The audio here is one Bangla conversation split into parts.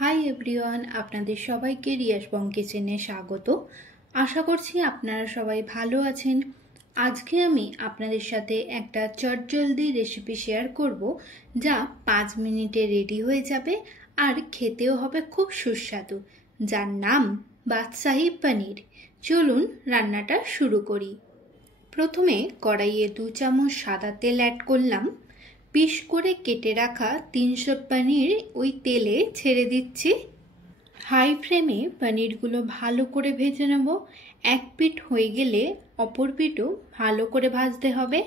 হাই এভরিওয়ান, আপনাদের সবাইকে রিয়াস বং কিচেনে স্বাগত। আশা করছি আপনারা সবাই ভালো আছেন। আজকে আমি আপনাদের সাথে একটা চটজলদি রেসিপি শেয়ার করব, যা 5 মিনিটে রেডি হয়ে যাবে আর খেতেও হবে খুব সুস্বাদু, যার নাম বাদশাহী পনির। চলুন রান্নাটা শুরু করি। প্রথমে কড়াইয়ে 2 চামচ সাদা তেল অ্যাড করলাম। পিস করে কেটে রাখা 300 পনির ওই তেলে ছেড়ে দিচ্ছি। হাই ফ্লেমে পনিরগুলো ভালো করে ভেজে নেব। এক পিঠ হয়ে গেলে অপর পিঠও ভালো করে ভাজতে হবে।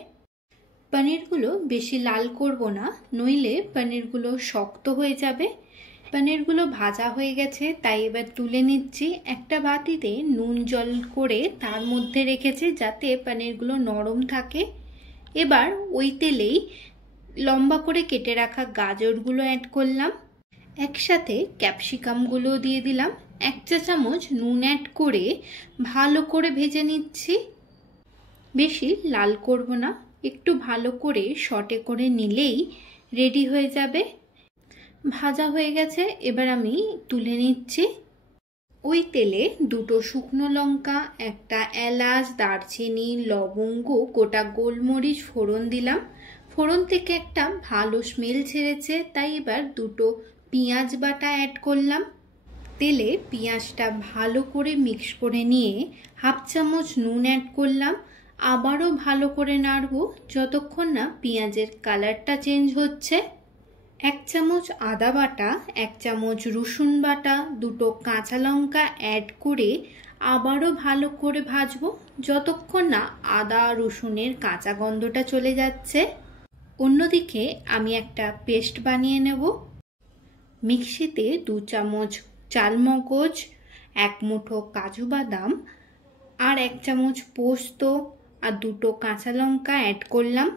পনিরগুলো বেশি লাল করব না, নইলে পনিরগুলো শক্ত হয়ে যাবে। পনিরগুলো ভাজা হয়ে গেছে, তাই এবার তুলে নিচ্ছি। একটা বাটিতে নুন জল করে তার মধ্যে রেখেছি, যাতে পনিরগুলো নরম থাকে। এবার ওই তেলেই লম্বা করে কেটে রাখা গাজরগুলো অ্যাড করলাম। একসাথে ক্যাপসিকামগুলো দিয়ে দিলাম। 1 চা চামচ নুন অ্যাড করে ভালো করে ভেজে নিচ্ছি। বেশি লাল করব না, একটু ভালো করে সটে করে নিলেই রেডি হয়ে যাবে। ভাজা হয়ে গেছে, এবার আমি তুলে নিচ্ছি। ওই তেলে 2টো শুকনো লঙ্কা, একটা এলাচ, দারচিনি, লবঙ্গ, গোটা গোলমরিচ ফোড়ন দিলাম। ফোড়ন থেকে একটা ভালো স্মেল ছেড়েছে, তাই এবার 2টো পেঁয়াজ বাটা অ্যাড করলাম। তেলে পেঁয়াজটা ভালো করে মিক্স করে নিয়ে 1/2 চামচ নুন অ্যাড করলাম। আবারও ভালো করে নাড়ব যতক্ষণ না পেঁয়াজের কালারটা চেঞ্জ হচ্ছে। 1 চামচ আদা বাটা, 1 চামচ রসুন বাটা, 2টো কাঁচা লঙ্কা অ্যাড করে আবারও ভালো করে ভাজবো যতক্ষণ না আদা রসুনের কাঁচা গন্ধটা চলে যাচ্ছে। অন্যদিকে আমি একটা পেস্ট বানিয়ে নেব। মিক্সিতে 2 চামচ চালমগজ, 1 মুঠো কাজু বাদাম আর 1 চামচ পোস্ত আর 2টো কাঁচা লঙ্কা অ্যাড করলাম।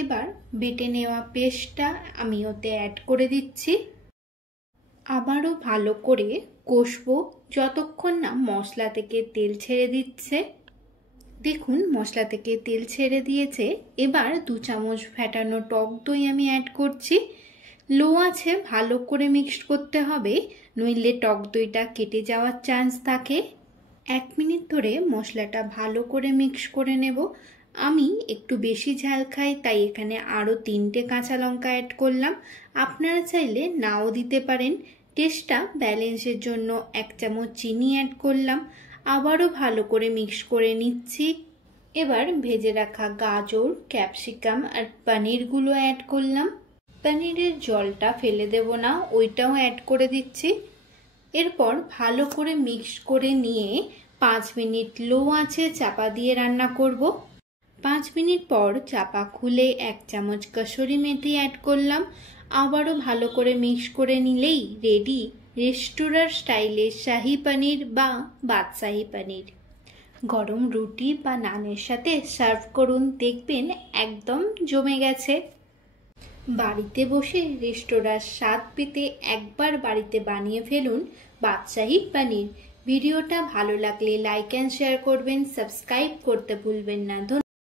এবার বেটে নেওয়া পেস্টটা আমি ওতে অ্যাড করে দিচ্ছি। আবারও ভালো করে কষবো যতক্ষণ না মশলা থেকে তেল ছেড়ে দিচ্ছে। দেখুন মশলা থেকে তেল ছেড়ে দিয়েছে। এবার 2 চামচ ফ্যাটানো টক দই আমি অ্যাড করছি। লো আছে ভালো করে মিক্সড করতে হবে, নইলে টক দইটা কেটে যাওয়ার চান্স থাকে। 1 মিনিট ধরে মশলাটা ভালো করে মিক্স করে নেব। আমি একটু বেশি ঝাল খাই, তাই এখানে আরও 3টে কাঁচা লঙ্কা অ্যাড করলাম। আপনারা চাইলে নাও দিতে পারেন। টেস্টটা ব্যালেন্সের জন্য 1 চামচ চিনি অ্যাড করলাম। আবারও ভালো করে মিক্স করে নিচ্ছি। এবার ভেজে রাখা গাজর, ক্যাপসিকাম আর পনিরগুলো অ্যাড করলাম। পনিরের জলটা ফেলে দেব না, ওইটাও অ্যাড করে দিচ্ছি। এরপর ভালো করে মিক্স করে নিয়ে 5 মিনিট লো আঁচে চাপা দিয়ে রান্না করব। 5 মিনিট পর চাপা খুলে 1 চামচ কসুরি মেথি অ্যাড করলাম। আবারও ভালো করে মিক্স করে নিলেই রেডি রেস্টুরেন্ট স্টাইলের শাহী পনির বা বাদশাহী পনির। গরম রুটি বা নানের সাথে সার্ভ করুন, দেখবেন একদম জমে গেছে। বাড়িতে বসে রেস্টুরেন্ট স্বাদ পেতে একবার বাড়িতে বানিয়ে ফেলুন বাদশাহী পনির। ভিডিওটা ভালো লাগলে লাইক অ্যান্ড শেয়ার করবেন, সাবস্ক্রাইব করতে ভুলবেন না।